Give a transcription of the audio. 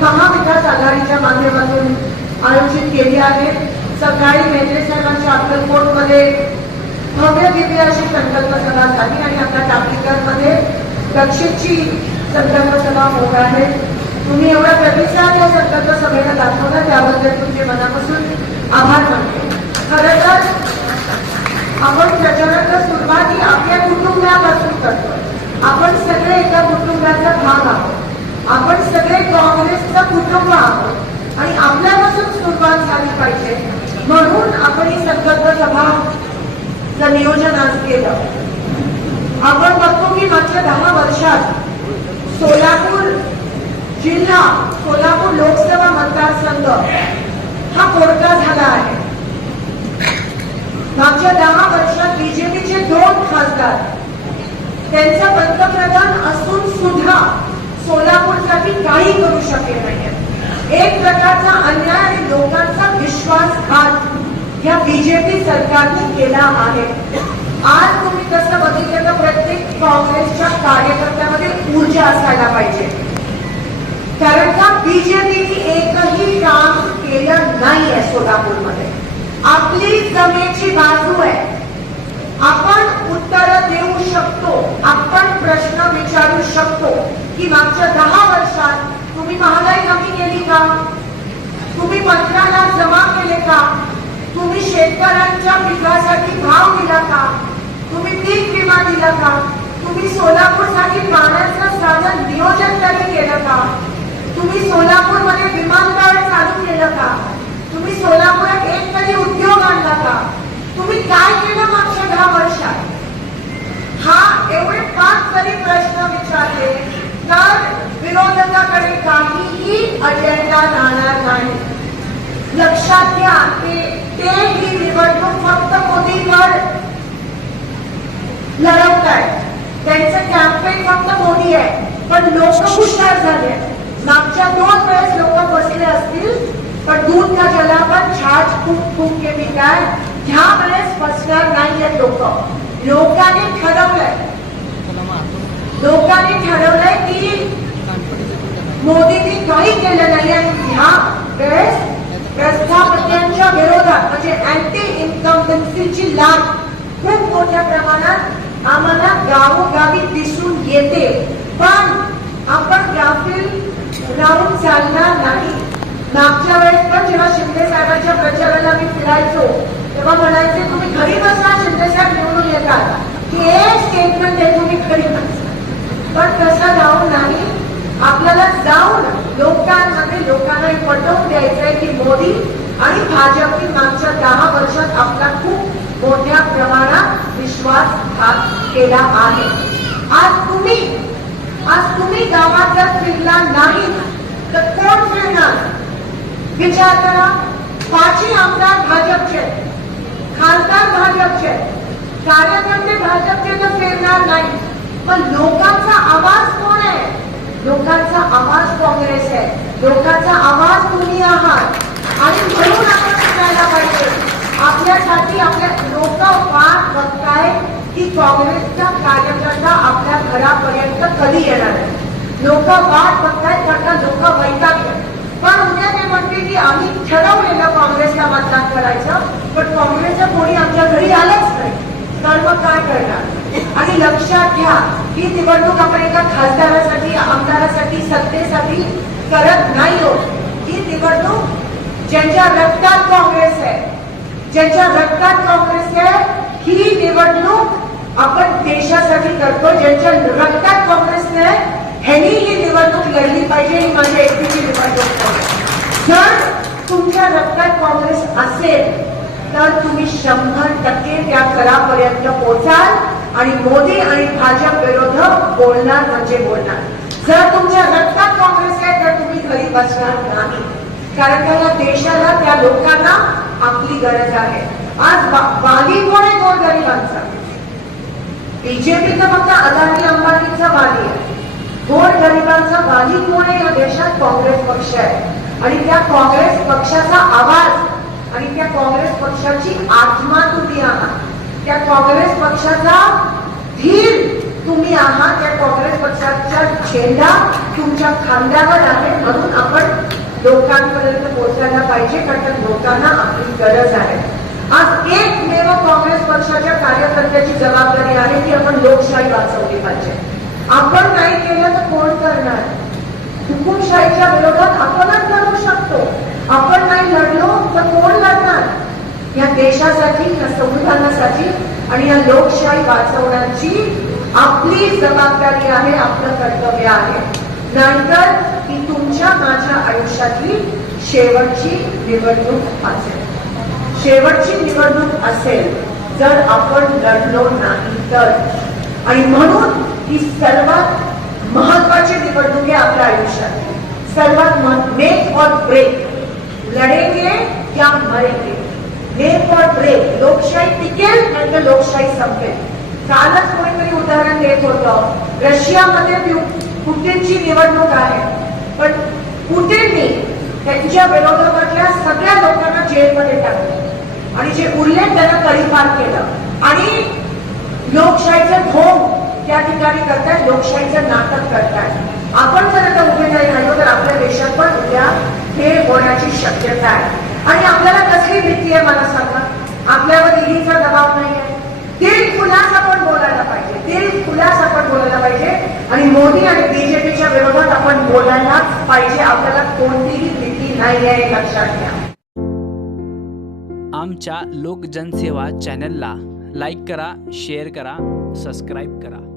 महाविकास आघाडीच्या माध्यमातून आयोजित केली आहे. सकाळी मेत्रे साहेबांच्या अक्कलकोटमध्ये भव्य दिव्य अशी संकल्प सभा झाली आणि आता टाकलीकरमध्ये दक्षिणची संकल्प सभा होत आहे. तुम्ही एवढा प्रतिसाद या संकल्प सभेला दाखवला त्याबद्दल तुमचे मनापासून आभार मानते. खरं तर आपण प्रचाराचा सुरुवात ही आपल्या कुटुंबापासून करतो आपण सगळे एका कुटुंबाचा भाग आहोत. आपण सगळे काँग्रेसचा कुटुंब आहोत आणि आपल्यापासून सुरुवात झाली पाहिजे. म्हणून आपण ही संकल्प सभा नियोजन आज केलं. आपण बघतो की मागच्या दहा वर्षात सोलापूर जिल्हा सोलापूर लोकसभा मतदारसंघ हा कोडका झाला आहे. मागच्या दहा वर्षात बीजेपीचे दोन खासदार त्यांचा पंतप्रधान असून सुद्धा सोलापूरसाठी काही करू शकले नाही एक प्रकारचा अन्याय आणि लोकांचा विश्वासघात या बीजेपी सरकारने केला आहे. आज तुम्ही कसं बघितलं तर प्रत्येक काँग्रेसच्या कार्यकर्त्यामध्ये ऊर्जा असायला पाहिजे. कारण का बीजेपीने एकही काम केलं नाही आहे सोलापूरमध्ये. आपली जमेची बाजू आहे. आपण उत्तर देऊ शकतो आपण प्रश्न विचारू शकतो. की मागच्या दहा वर्षात तुम्ही महागाई कमी केली का? तुम्ही पत्राला जमा केले का? तुम्ही शेतकऱ्यांच्या पिकासाठी भाव दिला का? तुम्ही पीक विमा दिला का? तुम्ही सोलापूरसाठी पाण्याचं साधन नियोजन तरी केलं का? तुम्ही सोलापूरमध्ये विमानतळ चालू केलं का? तुम्ही सोलापुरात एक तरी उद्योग आणला का? तुम्ही काय केलं मागच्या दहा वर्षात? हा एवढे पाच तरी प्रश्न विचारले. अजेंडा राहणार नाही. लक्षात घ्या की ते ही निवडणूक फक्त मोदींवर लढवत आहे त्यांचं कॅम्पेन फक्त मोदी आहे. पण लोक हुशार झाले मागच्या दोन वेळेस लोक बसले असतील पण दूध का जला पर छाछ खूप खूप के पिता है ह्या वेळेस बसणार नाही आहेत लोक. लोकांनी ठरवलंय. लोकांनी ठरवलंय मोदींनी काही केलं नाही आणि ह्या वेळेस प्रस्थापत्यांच्या विरोधात म्हणजे अँटी इन्कम्बन्सीची लाट खूप मोठ्या प्रमाणात आम्हाला गावोगावी दिसून येते. पण आपण गाफील राहून चालणार नाही. मागच्या वेळेस पण जेव्हा शिंदे साहेबांच्या प्रचाराला मी फिरायचो तेव्हा म्हणायचे तुम्ही घरी बसा शिंदे साहेब निवडून येतात. की एक स्टेटमेंट आहे तुम्ही घरी बसा. पण तसं राहून नाही. आपल्याला जाऊन लोकांमध्ये लोकांना पटवून द्यायचं द्यायचंय की मोदी आणि भाजपने मागच्या दहा वर्षात आपला खूप मोठ्या प्रमाणात विश्वासघात केला आहे. आज तुम्ही आज तुम्ही गावात जर फिरला नाही तर कोण फिरणार विचार करा. पाचही आमदार भाजपचे खासदार भाजपचे कार्यकर्ते भाजपचे तर फिरणार नाही. पण लोकांचा आवाज कोण आहे? आवाज काँग्रेस आहे लोकांचा आवाज तुम्ही आहात. आणि म्हणून आपण शिकायला पाहिजे. आपल्यासाठी आपल्या लोक वाट बघताय की काँग्रेसचा कार्यकर्ता आपल्या घरापर्यंत कधी येणार आहे. लोक वाट बघतायत त्यांना लोक वैतागले पण उद्या ते म्हणते की आम्ही ठरवलेलं काँग्रेसला मतदान करायचं पण काँग्रेसचं कोणी आमच्या घरी आलंच नाही. तर मग काय करणार? आणि लक्षात घ्या ही निवडणूक आपण एका खासदारासाठी आमदारासाठी सत्तेसाठी करत नाही आहोत. ही निवडणूक ज्यांच्या रक्तात काँग्रेस आहे ज्यांच्या रक्तात काँग्रेस आहे ही निवडणूक आपण देशासाठी करतो. ज्यांच्या रक्तात काँग्रेसने ह्यांनी ही निवडणूक लढली पाहिजे ही माझ्या एकटीची निवडणूक आहे. जर तुमच्या रक्तात काँग्रेस असेल तर तुम्ही शंभर टक्के त्या करापर्यंत पोहोचाल. आणि मोदी आणि भाजप विरोध बोलणार म्हणजे बोलणार. जर तुमच्या रक्तात काँग्रेस आहे तर तुम्ही घरी बसणार नाही. कारण त्याला देशाला त्या लोकांना आपली गरज आहे. आज बा- वाली कोण आहे गोरगरिबांचा? बीजेपीचा फक्त अदानी अंबानीचा वाली आहे. गोर गरिबांचा वाली कोण आहे या देशात? काँग्रेस पक्ष आहे. आणि त्या काँग्रेस पक्षाचा आवाज आणि त्या काँग्रेस पक्षाची आत्मा तुम्ही आहात. त्या काँग्रेस पक्षाचा धीर तुम्ही आहात त्या काँग्रेस पक्षाचा झेंडा तुमच्या खांद्यावर आहे म्हणून आपण लोकांपर्यंत पोहोचायला पाहिजे कारण लोकांना आपली गरज आहे. आज एकमेव काँग्रेस पक्षाच्या कार्यकर्त्याची जबाबदारी आहे की आपण लोकशाही वाचवली पाहिजे. आपण नाही केलं तर कोण करणार? हुकुमशाहीच्या विरोधात आपणच लढू शकतो. आपण नाही लढलो तर कोण लढणार या देशासाठी या संविधानासाठी आणि या लोकशाही वाचवण्याची आपली जबाबदारी आहे आपलं कर्तव्य आहे. नंतर ही तुमच्या माझ्या आयुष्यातली शेवटची निवडणूक असेल. शेवटची निवडणूक असेल जर आपण लढलो नाही तर. आणि म्हणून ही सर्वात महत्वाची निवडणूक आहे आपल्या आयुष्यात सर्वात मेक और ब्रेक लढेंगे या मरेंगे? ब्रेक और ब्रेक लोकशाही टिकेल म्हणजे लोकशाही संपेल. कालच कोणीतरी उदाहरण देत होतं. रशियामध्ये प्यु- निवडणूक आहे. पण पुटिननी त्यांच्या विरोधामधल्या सगळ्या लोकांना जेलमध्ये टाकलं. आणि जे उरले त्यांना तडीपार केलं. आणि लोकशाहीचं ढोंग त्या ठिकाणी करताय लोकशाहीचं नाटक करताय आपण जर आता उभे नाही राहिलो तर आपल्या देशात पण उद्या हे होण्याची शक्यता आहे. आणि आपल्याला कसली भीती आहे मला सांगा आपल्यावर ईडीचा दबाव नाही आहे दिल खुलास आपण बोलायला पाहिजे. दिल खुलास आपण बोलायला पाहिजे. आणि मोदी आणि बीजेपीच्या विरोधात आपण बोलायलाच पाहिजे. आपल्याला कोणतीही भीती नाही आहे लक्षात घ्या. आमच्या लोकजनसेवा चॅनलला लाईक करा शेअर करा सबस्क्राईब करा.